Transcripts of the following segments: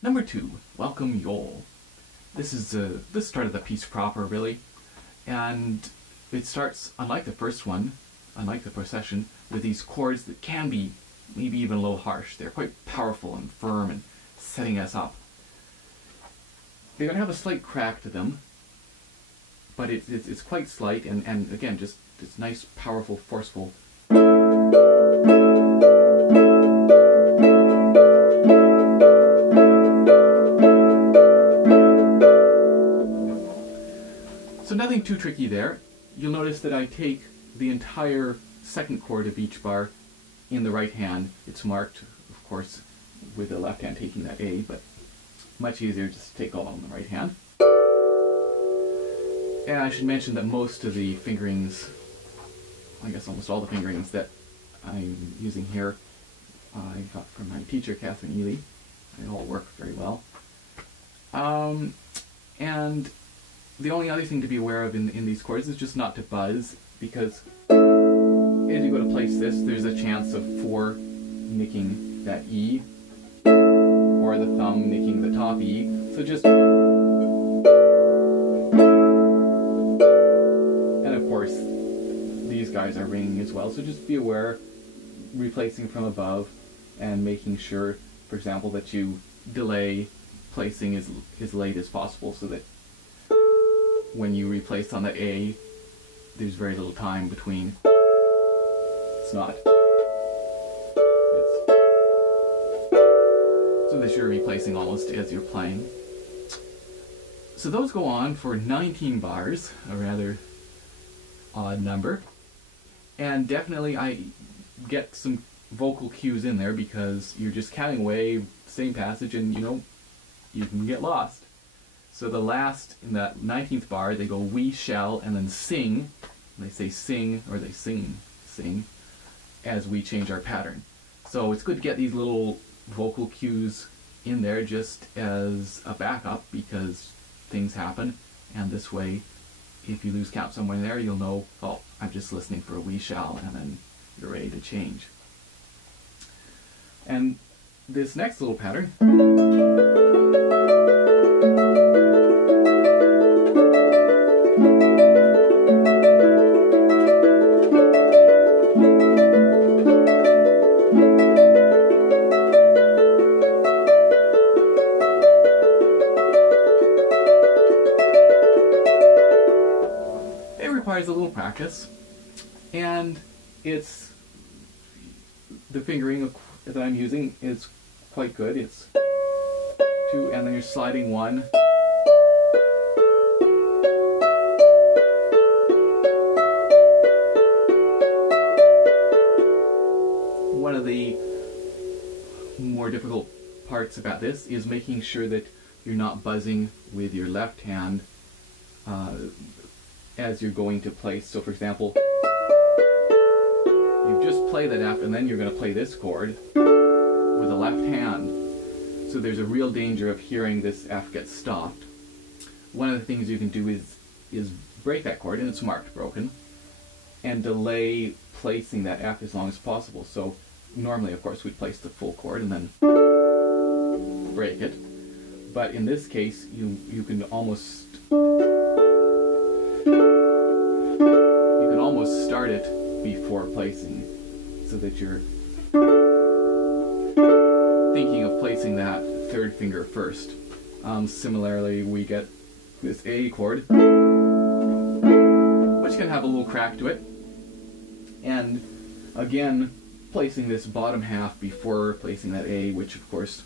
Number 2, Wolcum Yole. This is the start of the piece proper, really, and it starts, unlike the first one, unlike the procession, with these chords that can be maybe even a little harsh. They're quite powerful and firm and setting us up. They're going to have a slight crack to them, but it's quite slight, and again, just this nice, powerful, forceful. So nothing too tricky there. You'll notice that I take the entire second chord of each bar in the right hand. It's marked, of course, with the left hand taking that A, but much easier just to take all in the right hand. And I should mention that most of the fingerings, I guess almost all the fingerings that I'm using here, I got from my teacher, Catherine Ely. They all work very well. And the only other thing to be aware of in these chords is just not to buzz, because as you go to place this, there's a chance of 4 nicking that E, or the thumb nicking the top E. So just, and of course, these guys are ringing as well, so just be aware, replacing from above, and making sure, for example, that you delay placing as late as possible, so that when you replace on that A, there's very little time between. It's not. So that you're replacing almost as you're playing. So those go on for 19 bars, a rather odd number. And definitely I get some vocal cues in there, because you're just counting away, same passage, and you can get lost. So the last, in that 19th bar, they go we shall and then sing. They say sing, or they sing, as we change our pattern. So it's good to get these little vocal cues in there just as a backup, because things happen, and this way, if you lose count somewhere in there, you'll know, oh, I'm just listening for a we shall, and then you're ready to change. And this next little pattern, requires a little practice, and it's the fingering that I'm using is quite good. It's 2, and then you're sliding 1. One of the more difficult parts about this is making sure that you're not buzzing with your left hand as you're going to place. So for example, you just play that F, and then you're going to play this chord with the left hand. So there's a real danger of hearing this F get stopped. One of the things you can do is break that chord, and it's marked broken, and delay placing that F as long as possible. So normally, of course, we'd place the full chord and then break it. But in this case, you can almost start it before placing, so that you're thinking of placing that 3rd finger first. Similarly, we get this A chord, which can have a little crack to it, and again, placing this bottom half before placing that A, which of course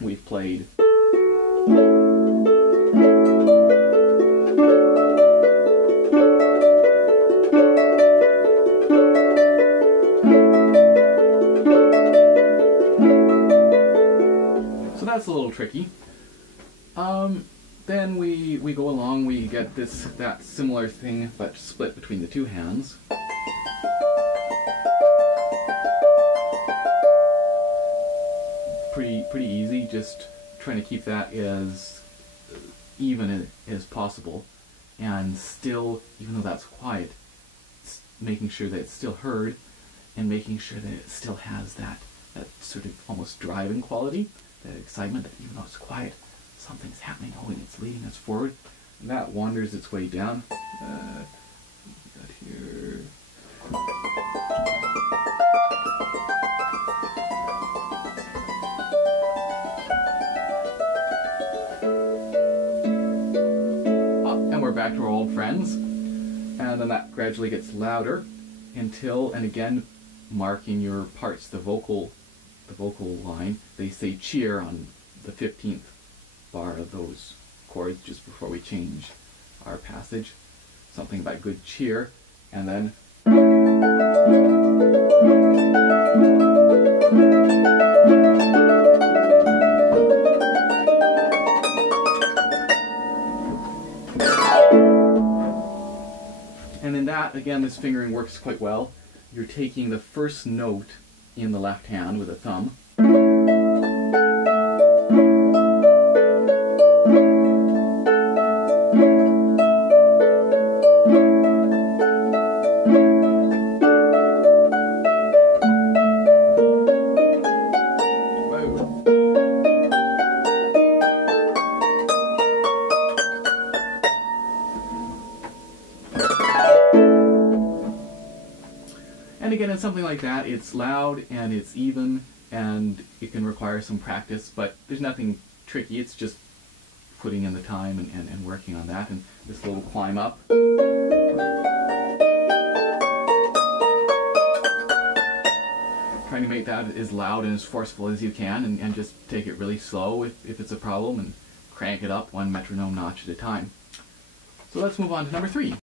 we've played. That's a little tricky. Then we go along, we get that similar thing, but split between the 2 hands. Pretty easy, just trying to keep that as even as possible, and still, even though that's quiet, making sure that it's still heard, and making sure that it still has that sort of almost driving quality. that excitement that even though it's quiet, something's happening. Oh, and it's leading us forward. And that wanders its way down. Got here. And we're back to our old friends. And then that gradually gets louder until, and again, marking your parts, the vocal line. They say cheer on the 15th bar of those chords just before we change our passage. Something about good cheer, and then and in that, again, this fingering works quite well. You're taking the first note in the left hand with a thumb, and again, in something like that, it's loud and it's even, and it can require some practice, but there's nothing tricky. It's just putting in the time and working on that. And this little climb up. Trying to make that as loud and as forceful as you can, and just take it really slow if it's a problem, and crank it up one metronome notch at a time. So let's move on to number 3.